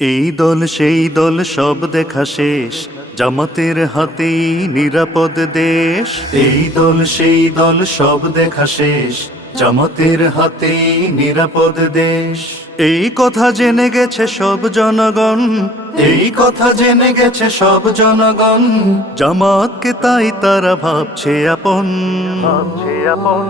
এই দল, সেই দল, সব দেখা শেষ। জামাতের হাতেই নিরাপদ দেশ। এই দল, সেই দল, সব দেখা শেষ। জামাতের হাতেই নিরাপদ দেশ। এই কথা জেনে গেছে সব জনগণ। এই কথা জেনে গেছে সব জনগণ। জামাতকে তাই তারা ভাবছে আপন। ভাবছে আপন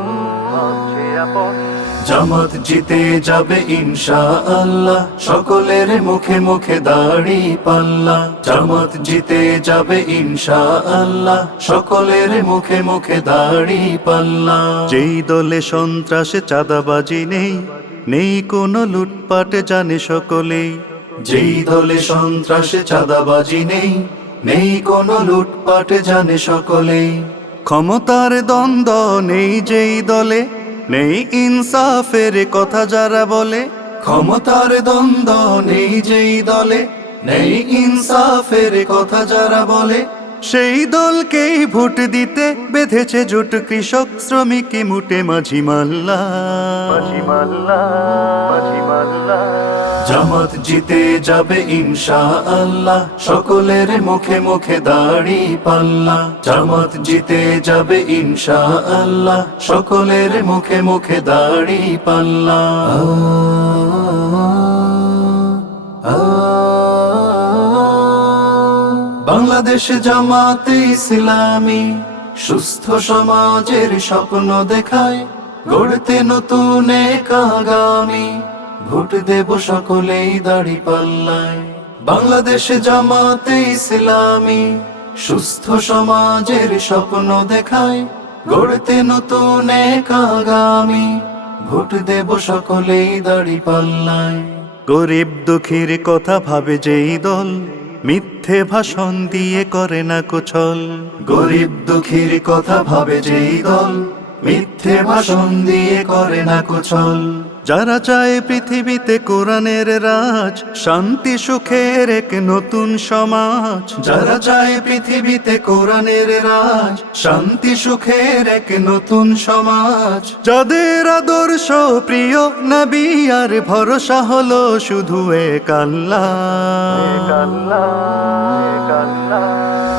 ভাবছে আপন। জামাত জিতে যাবে ইনশা আল্লাহ সকলের মুখে মুখে দাড়ি পাল্লা। জামাত জিতে যাবে ইনশা আল্লাহ সকলের মুখে মুখে দাড়ি পাল্লা। যেই দলে সন্ত্রাসে চাঁদাবাজি নেই নেই কোনো লুটপাট জানে সকলেই। যেই দলে সন্ত্রাসে চাঁদাবাজি নেই নেই কোনো লুটপাট জানে সকলেই। ক্ষমতার দ্বন্দ্ব নেই যেই দলে নেই ইনসাফের কথা যারা বলে, ক্ষমতার দ্বন্দ্ব নেই যেই দলে, নেই ইনসাফের কথা যারা বলে, সেই দলকেই ভোট দিতে বেঁধেছে জোট কৃষক শ্রমিক মুটে মাঝি মাল্লা। মাঝি মাল্লা মাঝি মাল্লা। জামাত জিতে যাবে ইনশা আল্লাহ সকলের মুখে মুখে দাড়ি পাল্লা। জামাত জিতে যাবে ইনশা আল্লাহ সকলের মুখে মুখে দাড়ি পাল্লা। বাংলাদেশ জামাতে ইসলামী সুস্থ সমাজের স্বপ্ন দেখায়, গড়তে নতুন এক আগামী। ভোট দেব সকলেই দাড়ি পাল্লায়। বাংলাদেশে জামাতে ইসলামী সুস্থ সমাজের স্বপ্ন দেখায়। গড়তে নতুন এক আগামী ভোট দেব সকলেই দাড়ি পাল্লায়। গরিব দুঃখীর কথা ভাবে যেই দল মিথ্যে ভাষণ দিয়ে করে না কুছল। গরিব দুঃখীর কথা ভাবে যেই দল মিথ্যে ভাষণ দিয়ে করে না কুছল। যারা চায় পৃথিবীতে কোরআনের রাজ, শান্তি, সুখের এক নতুন সমাজ। যারা চায় পৃথিবীতে কোরআনের রাজ, শান্তি, সুখের এক নতুন সমাজ। যাদের আদর্শ প্রিয় নবী, আর ভরসা হলো শুধু এক আল্লাহ।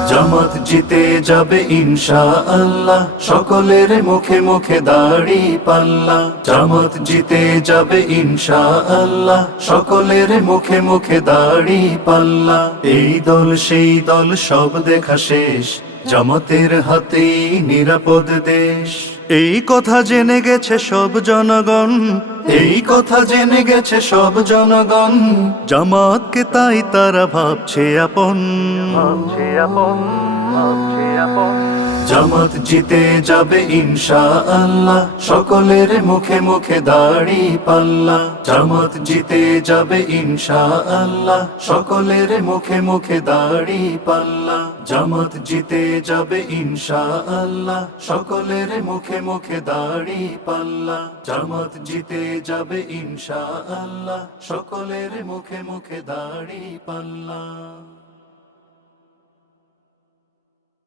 জামাত জিতে যাবে ইনশা আল্লাহ সকলের মুখে মুখে দাড়ি পাল্লা। জামাত জিতে যাবে ইনশা আল্লাহ সকলের মুখে মুখে দাড়ি পাল্লা। এই দল, সেই দল, সব দেখা শেষ। জামাতের হাতেই নিরাপদ দেশ। এই কথা জেনে গেছে সব জনগণ। এই কথা জেনে গেছে সব জনগণ। জামাতকে তাই তারা ভাবছে আপন। ভাবছে আপন ভাবছে আপন। জামাত জিতে যাবে ইনশা আল্লাহ সকলের মুখে মুখে দাড়ি পাল্লা। জামাত জিতে যাবে ইনশা আল্লাহ সকলের মুখে মুখে দাড়ি পাল্লা। জামাত জিতে যাবে ইনশা আল্লাহ সকলের মুখে মুখে দাড়ি পাল্লা। জামাত জিতে যাবে ইনশা আল্লাহ সকলের মুখে মুখে দাড়ি পাল্লা।